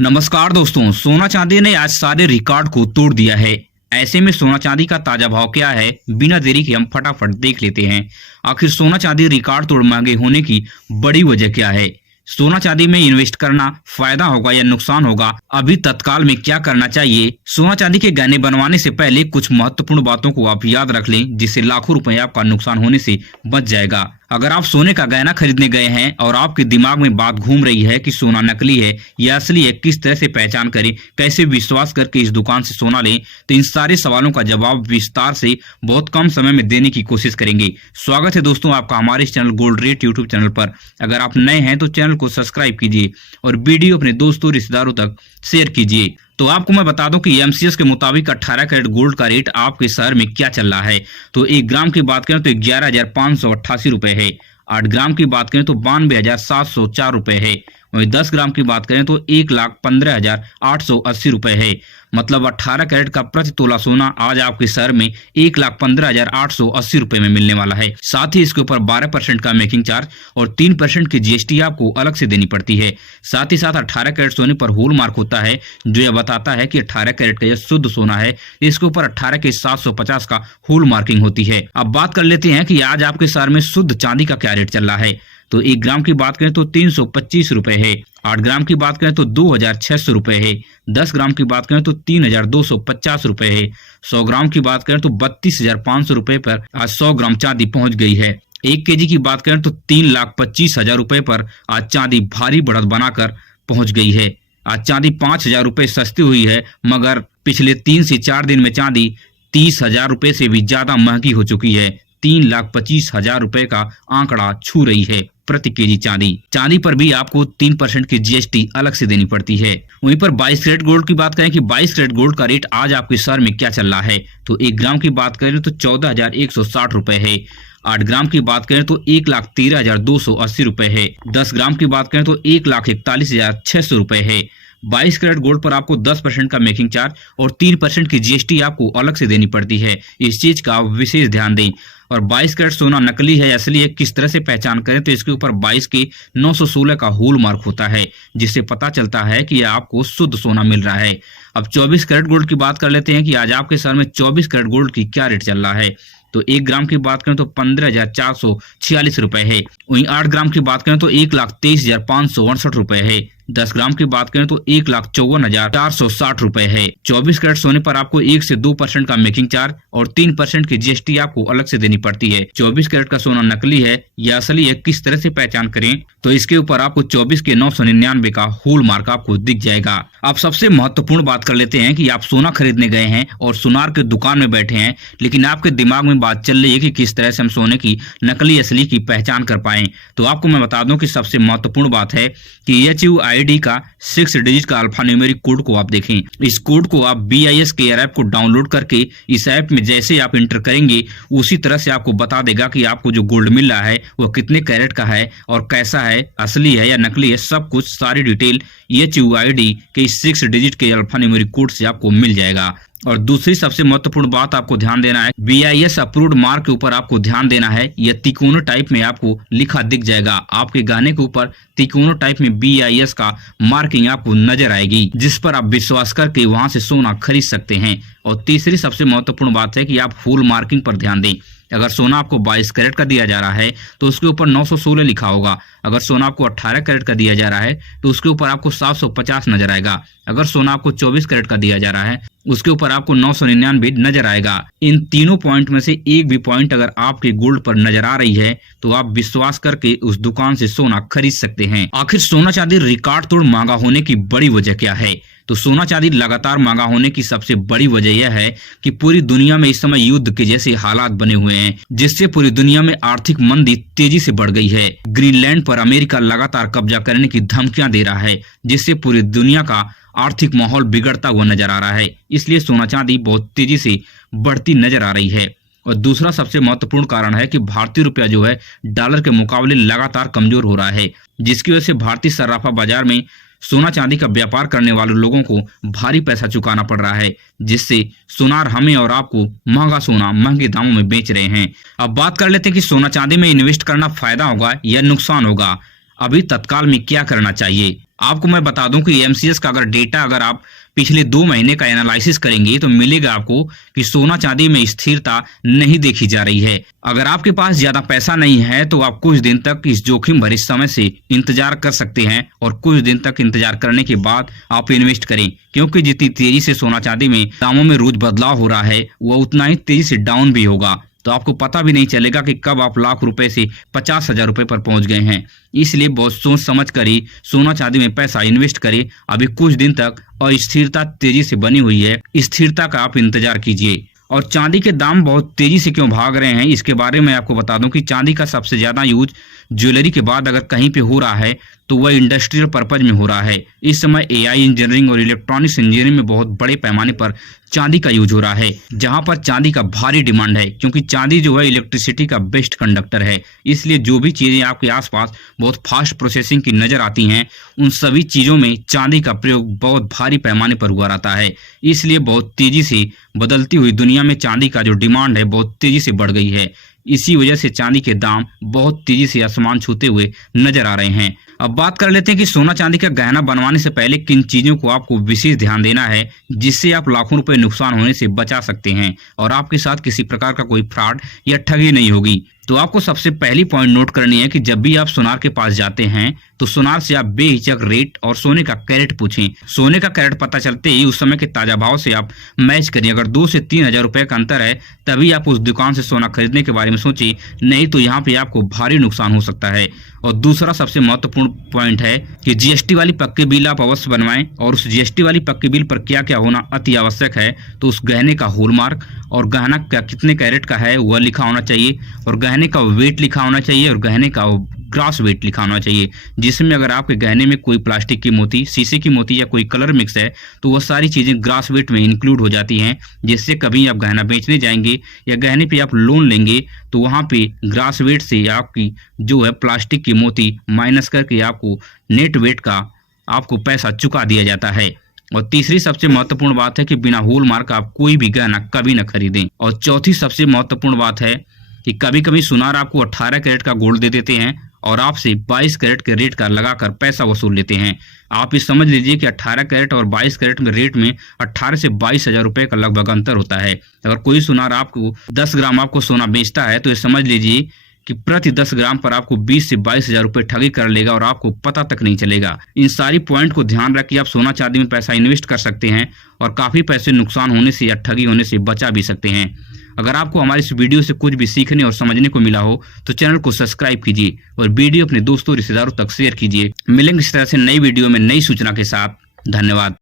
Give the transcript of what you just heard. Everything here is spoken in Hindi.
नमस्कार दोस्तों, सोना चांदी ने आज सारे रिकॉर्ड को तोड़ दिया है। ऐसे में सोना चांदी का ताजा भाव क्या है, बिना देरी के हम फटाफट देख लेते हैं। आखिर सोना चांदी रिकॉर्ड तोड़ महंगे होने की बड़ी वजह क्या है? सोना चांदी में इन्वेस्ट करना फायदा होगा या नुकसान होगा? अभी तत्काल में क्या करना चाहिए? सोना चांदी के गहने बनवाने से पहले कुछ महत्वपूर्ण बातों को आप याद रख लें, जिससे लाखों रुपए आपका नुकसान होने से बच जाएगा। अगर आप सोने का गहना खरीदने गए हैं और आपके दिमाग में बात घूम रही है कि सोना नकली है या असली है, किस तरह से पहचान करें, कैसे विश्वास करके इस दुकान से सोना लें, तो इन सारे सवालों का जवाब विस्तार से बहुत कम समय में देने की कोशिश करेंगे। स्वागत है दोस्तों आपका हमारे इस channel gold rate YouTube channel पर। अगर आप नए हैं तो चैनल को सब्सक्राइब कीजिए और वीडियो अपने दोस्तों रिश्तेदारों तक शेयर कीजिए। तो आपको मैं बता दूं कि एमसीएस के मुताबिक 18 कैरेट गोल्ड का रेट आपके शहर में क्या चल रहा है। तो 1 ग्राम की बात करें तो 11,588 रुपए है। 8 ग्राम की बात करें तो 92,704 रुपए है। वहीं 10 ग्राम की बात करें तो 1,15,880 रुपए है। मतलब 18 कैरेट का प्रति तोला सोना आज आपके शहर में 1,15,880 रुपए में मिलने वाला है। साथ ही इसके ऊपर 12% का मेकिंग चार्ज और 3% की जीएसटी आपको अलग से देनी पड़ती है। साथ ही साथ 18 कैरेट सोने पर होल मार्क होता है, जो यह बताता है कि 18 कैरेट का यह शुद्ध सोना है। इसके ऊपर 18 के 750 का होल मार्किंग होती है। अब बात कर लेते हैं कि आज आपके शहर में शुद्ध चांदी का क्या रेट चल रहा है। तो 1 ग्राम की बात करें तो 325 रुपए है। 8 ग्राम की बात करें तो 2,600 रुपए है। 10 ग्राम की बात करें तो 3,250 रुपए है। 100 ग्राम की बात करें तो 32,500 रुपए पर आज 100 ग्राम चांदी पहुंच गई है। 1 केजी की बात करें तो 3,25,000 रुपए पर आज चांदी भारी बढ़त बनाकर पहुंच गई है। आज चांदी 5,000 रुपए सस्ती हुई है, मगर पिछले 3 से 4 दिन में चांदी 30,000 रुपए से भी ज्यादा महंगी हो चुकी है। 3,25,000 रुपए का आंकड़ा छू रही है प्रति केजी चांदी। चांदी पर भी आपको 3% की जीएसटी अलग से देनी पड़ती है। वहीं पर 22 कैरेट गोल्ड की बात करें कि 22 कैरेट गोल्ड का रेट आज आपके शहर में क्या चल रहा है। तो 1 ग्राम की बात करें तो 14,160 रुपए है। 8 ग्राम की बात करें तो 1,13,280 रुपए है। 10 ग्राम की बात करें तो 1,41,600 रुपए है। 22 कैरेट गोल्ड पर आपको 10% का मेकिंग चार्ज और 3% की जीएसटी आपको अलग से देनी पड़ती है। इस चीज का आप विशेष ध्यान दें। और 22 कैरेट सोना नकली है असली है, किस तरह से पहचान करें, तो इसके ऊपर 22 के 916 का होल मार्क होता है, जिससे पता चलता है कि आपको शुद्ध सोना मिल रहा है। अब 24 कैरेट गोल्ड की बात कर लेते हैं कि आज आपके शहर में 24 कैरेट गोल्ड की क्या रेट चल रहा है। तो 1 ग्राम की बात करें तो 15,446 रुपए है। वहीं 8 ग्राम की बात करें तो 1,23,568 रुपए है। 10 ग्राम की बात करें तो 1,54,460 रुपए है। 24 कैरेट सोने पर आपको 1 से 2% का मेकिंग चार्ज और 3% की जीएसटी आपको अलग से देनी पड़ती है। 24 कैरेट का सोना नकली है या असली है, किस तरह से पहचान करें, तो इसके ऊपर आपको 24 के 999 का होल मार्क आपको दिख जाएगा। अब सबसे महत्वपूर्ण बात कर लेते हैं कि आप सोना खरीदने गए हैं और सुनार के दुकान में बैठे हैं, लेकिन आपके दिमाग में बात चल रही है कि किस तरह से हम सोने की नकली असली की पहचान कर पाएं। तो आपको मैं बता दूं कि सबसे महत्वपूर्ण बात है कि HUID का 6 डिजिट का अल्फा न्यूमेरिक कोड को आप देखें। इस कोड को आप BIS केयर ऐप को डाउनलोड करके इस ऐप में जैसे आप इंटर करेंगे, उसी तरह से आपको बता देगा कि आपको जो गोल्ड मिल रहा है वो कितने कैरेट का है और कैसा है, असली है या नकली है। सब कुछ सारी डिटेल HUID के 6 डिजिट के अल्फा न्यूमेरिक कोड से आपको मिल जाएगा। और दूसरी सबसे महत्वपूर्ण बात आपको ध्यान देना है, BIS अप्रूव्ड मार्क के ऊपर आपको ध्यान देना है। यह तिकोना टाइप में आपको लिखा दिख जाएगा। आपके गहने के ऊपर तिकोना टाइप में BIS का मार्किंग आपको नजर आएगी, जिस पर आप विश्वास करके वहां से सोना खरीद सकते हैं। और तीसरी सबसे महत्वपूर्ण बात है कि आप फुल मार्किंग पर ध्यान दें। अगर सोना आपको 22 कैरेट का दिया जा रहा है तो उसके ऊपर 916 लिखा होगा। अगर सोना आपको 18 कैरेट का दिया जा रहा है तो उसके ऊपर आपको 750 नजर आएगा। अगर सोना आपको 24 कैरेट का दिया जा रहा है उसके ऊपर आपको 999 नजर आएगा। इन तीनों पॉइंट में से एक भी पॉइंट अगर आपके गोल्ड पर नजर आ रही है तो आप विश्वास करके उस दुकान से सोना खरीद सकते हैं। आखिर सोना चांदी रिकॉर्ड तोड़ महंगा होने की बड़ी वजह क्या है? तो सोना चांदी लगातार महंगा होने की सबसे बड़ी वजह यह है कि पूरी दुनिया में इस समय युद्ध के जैसे हालात बने हुए हैं, जिससे पूरी दुनिया में आर्थिक मंदी तेजी से बढ़ गई है। ग्रीनलैंड पर अमेरिका लगातार कब्जा करने की धमकियां दे रहा है, जिससे पूरी दुनिया का आर्थिक माहौल बिगड़ता हुआ नजर आ रहा है। इसलिए सोना चांदी बहुत तेजी से बढ़ती नजर आ रही है। और दूसरा सबसे महत्वपूर्ण कारण है कि भारतीय रुपया जो है डॉलर के मुकाबले लगातार कमजोर हो रहा है, जिसकी वजह से भारतीय सराफा बाजार में सोना चांदी का व्यापार करने वाले लोगों को भारी पैसा चुकाना पड़ रहा है, जिससे सुनार हमें और आपको महंगा सोना महंगे दामों में बेच रहे हैं। अब बात कर लेते हैं कि सोना चांदी में इन्वेस्ट करना फायदा होगा या नुकसान होगा। अभी तत्काल में क्या करना चाहिए। आपको मैं बता दूं कि एमसीएक्स का अगर आप पिछले 2 महीने का एनालिसिस करेंगे तो मिलेगा आपको कि सोना चांदी में स्थिरता नहीं देखी जा रही है। अगर आपके पास ज्यादा पैसा नहीं है तो आप कुछ दिन तक इस जोखिम भरे समय से इंतजार कर सकते हैं और कुछ दिन तक इंतजार करने के बाद आप इन्वेस्ट करें, क्योंकि जितनी तेजी से सोना चांदी में दामों में रोज बदलाव हो रहा है वह उतना ही तेजी से डाउन भी होगा। तो आपको पता भी नहीं चलेगा कि कब आप लाख रुपए से 50,000 रुपए पर पहुंच गए हैं। इसलिए बहुत सोच समझ कर ही सोना चांदी में पैसा इन्वेस्ट करें। अभी कुछ दिन तक अस्थिरता तेजी से बनी हुई है, स्थिरता का आप इंतजार कीजिए। और चांदी के दाम बहुत तेजी से क्यों भाग रहे हैं इसके बारे में आपको बता दूं कि चांदी का सबसे ज्यादा यूज ज्वेलरी के बाद अगर कहीं पे हो रहा है तो वह इंडस्ट्रियल पर्पज में हो रहा है। इस समय एआई इंजीनियरिंग और इलेक्ट्रॉनिक्स इंजीनियरिंग में बहुत बड़े पैमाने पर चांदी का यूज हो रहा है, जहां पर चांदी का भारी डिमांड है, क्योंकि चांदी जो है इलेक्ट्रिसिटी का बेस्ट कंडक्टर है। इसलिए जो भी चीजें आपके आसपास बहुत फास्ट प्रोसेसिंग की नजर आती हैं उन सभी चीजों में चांदी का प्रयोग बहुत भारी पैमाने पर हुआ रहता है। इसलिए बहुत तेजी से बदलती हुई दुनिया में चांदी का जो डिमांड है बहुत तेजी से बढ़ गई है। इसी वजह से चांदी के दाम बहुत तेजी से आसमान छूते हुए नजर आ रहे हैं। अब बात कर लेते हैं कि सोना चांदी का गहना बनवाने से पहले किन चीजों को आपको विशेष ध्यान देना है जिससे आप लाखों रुपए नुकसान होने से बचा सकते हैं और आपके साथ किसी प्रकार का कोई फ्रॉड या ठगी नहीं होगी। तो आपको सबसे पहली पॉइंट नोट करनी है कि जब भी आप सोनार के पास जाते हैं तो सोनार से आप बेहिचक रेट और सोने का कैरेट पूछें। सोने का कैरेट पता चलते ही उस समय के ताजा भाव से आप मैच करिए। अगर 2 से 3 हजार रुपए का अंतर है तभी आप उस दुकान से सोना खरीदने के बारे में सोचिए, नहीं तो यहाँ पे आपको भारी नुकसान हो सकता है। और दूसरा सबसे महत्वपूर्ण पॉइंट है कि जीएसटी वाली पक्के बिल आप अवश्य बनवाएं और उस जीएसटी वाली पक्के बिल पर क्या क्या होना अति आवश्यक है। तो उस गहने का हॉलमार्क और गहना कितने कैरेट का है वह लिखा होना चाहिए और गहने का वेट लिखा होना चाहिए और गहने का ग्रास वेट लिखा होना चाहिए, जिसमें अगर आपके गहने में कोई प्लास्टिक की मोती, शीशे की मोती या कोई कलर मिक्स है तो वह सारी चीजें ग्रास वेट में इंक्लूड हो जाती हैं, जिससे कभी आप गहना बेचने जाएंगे या गहने पे आप लोन लेंगे तो वहां पे ग्रास वेट से आपकी जो है प्लास्टिक की मोती माइनस करके आपको नेट वेट का आपको पैसा चुका दिया जाता है। और तीसरी सबसे महत्वपूर्ण बात है कि बिना हॉलमार्क आप कोई भी गहना कभी न खरीदें। और चौथी सबसे महत्वपूर्ण बात है कि कभी कभी सुनार आपको 18 कैरेट का गोल्ड दे देते हैं और आपसे 22 कैरेट के रेट का लगाकर पैसा वसूल लेते हैं। आप ये समझ लीजिए कि 18 कैरेट और 22 कैरेट में रेट में 18 से 22 हजार रुपए का लगभग अंतर होता है। अगर कोई सुनार आपको 10 ग्राम आपको सोना बेचता है तो ये समझ लीजिए कि प्रति 10 ग्राम पर आपको 20 से 22 हजार रुपए ठगी कर लेगा और आपको पता तक नहीं चलेगा। इन सारी पॉइंट को ध्यान रख के आप सोना चांदी में पैसा इन्वेस्ट कर सकते हैं और काफी पैसे नुकसान होने से या ठगी होने से बचा भी सकते हैं। अगर आपको हमारी इस वीडियो से कुछ भी सीखने और समझने को मिला हो तो चैनल को सब्सक्राइब कीजिए और वीडियो अपने दोस्तों रिश्तेदारों तक शेयर कीजिए। मिलेंगे इस तरह से नई वीडियो में नई सूचना के साथ। धन्यवाद।